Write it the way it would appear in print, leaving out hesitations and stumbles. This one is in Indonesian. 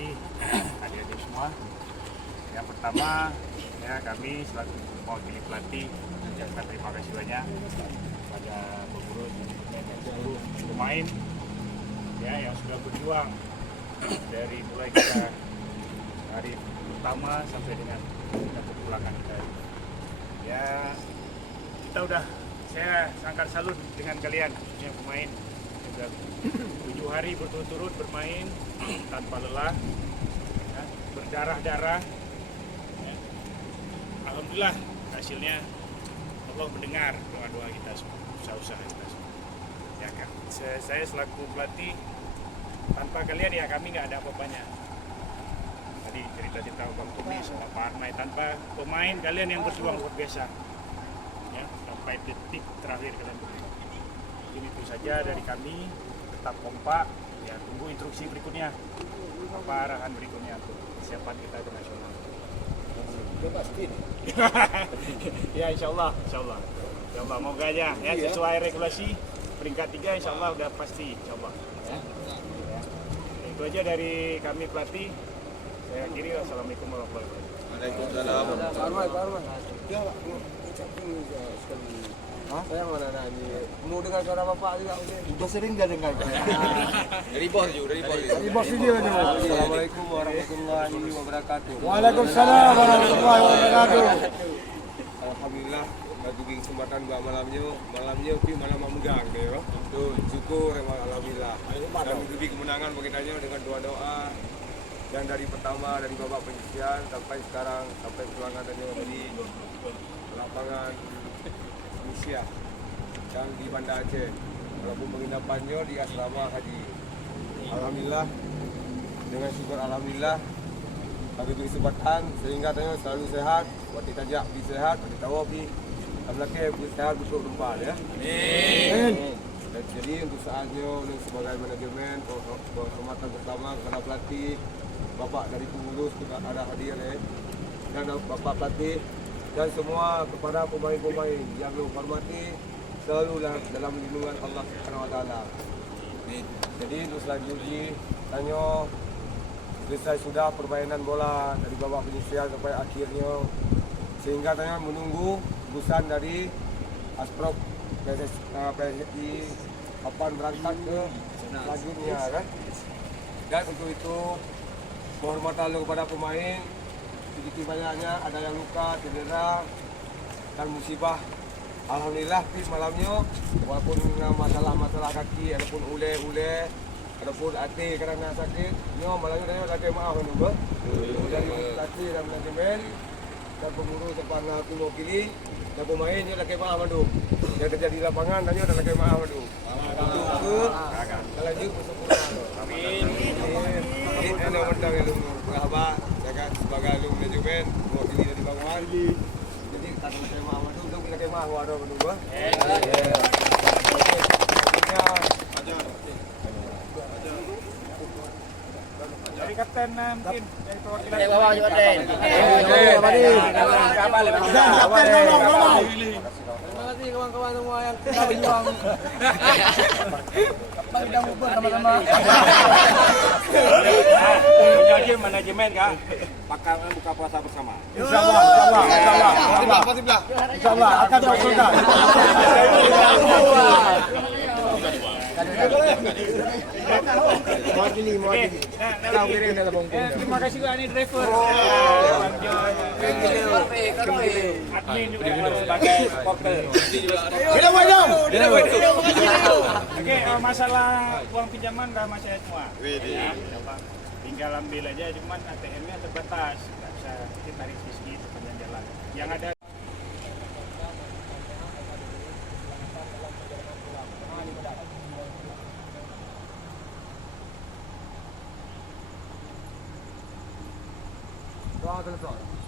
pelatih, adik-adik semua. Yang pertama, ya kami selaku mewakili pelatih mengucapkan terima kasih banyak kepada pengurus dan seluruh pemain ya yang sudah berjuang dari mulai kita hari pertama sampai dengan kita kepulangan kita. Ya kita udah, saya sangat salut dengan kalian yang pemain sudah 7 hari berturut-turut bermain tanpa lelah, ya, berdarah-darah. Ya. Alhamdulillah hasilnya Allah mendengar doa-doa kita semua, usaha-usaha kita semua. Ya kan, saya selaku pelatih, tanpa kalian ya kami nggak ada apa-apanya. Tadi cerita-cerita Bang Kumi sama Pak Armai, tanpa pemain kalian yang berjuang luar biasa. Ya, sampai detik terakhir kalian berjuang. Jadi itu saja dari kami, tetap kompak, ya tunggu instruksi berikutnya, apa arahan berikutnya untuk persiapan kita ke nasional. Ya insya Allah, moga aja ya sesuai regulasi peringkat 3 insya Allah udah pasti, insya Allah. Ya. Ya. Itu aja dari kami pelatih. Saya akhiri, wassalamualaikum warahmatullahi wabarakatuh. Waalaikumsalam. Pak Arman. Ya, ucapkan sekali. Saya mana nanya? Mau dengar suara Bapak juga? Udah sering gak dengar? Dari bos juga, dari bos. Di bos video aja. Assalamualaikum warahmatullahi wabarakatuh. Waalaikumsalam warahmatullahi wabarakatuh. Alhamdulillah bagi kesempatan buat malamnya pi malam memegang deh ya. Tuh syukur alhamdulillah. Kami diberi kemenangan bagi tanya dengan doa-doa yang dari pertama dari babak penyisian sampai sekarang sampai pulangan tadi lapangan Indonesia yang di Banda Aceh. Walaupun penginapannya di asrama haji. Alhamdulillah dengan syukur alhamdulillah kami beri kesempatan sehingga tanya selalu sehat, waktu tajak di sehat, waktu tahu di belakang sehat untuk rumpah ya. Amin. Dan jadi untuk saatnya untuk sebagai manajemen penghormatan pertama kepada pelatih, bapak dari pengurus juga ada hadir ya, dan bapak pelatih dan semua kepada pemain-pemain yang hormati selalulah dalam lindungan Allah Subhanahu Wa Taala. Jadi untuk selanjutnya tanya selesai sudah permainan bola dari babak penyisian sampai akhirnya sehingga tanya menunggu keputusan dari Asprop PSSI kapan berangkat ke selanjutnya kan. Dan untuk itu penghormatan kepada pemain, sedikit banyaknya ada yang luka, cedera dan musibah. Alhamdulillah di malamnya walaupun masalah kaki ataupun ule ataupun hati kerana sakit, malamnya saya lagi maaf juga dari pelatih dan manajemen dan pengurus depan aku mewakili dan pemain dia lagi maaf madu. Yang terjadi di lapangan dan dia lagi maaf madu. Kalau dia bersempurna. Amin. Ini ana undang yang berhabat jaga sebagai alumni manajemen mewakili dari bangunan. Jadi kata saya maaf madu, untuk lagi maaf madu berdua. Dari kapten mungkin dari perwakilan. Dari bawah juga deh. Terima kasih kawan-kawan semua yang sudah berjuang. Bang kita ngumpul sama-sama. Punya aja manajemen kak, bakal buka puasa bersama. Insyaallah. Insyaallah akan teruskan. Mewakili. Terima kasih juga nih driver. Admin juga sebagai supporter. Oke, masalah uang pinjaman dah masih semua. Ya, tinggal ambil aja, cuman ATM-nya terbatas, nggak bisa kita tarik sisi sepanjang jalan. Yang ada Doa selesai.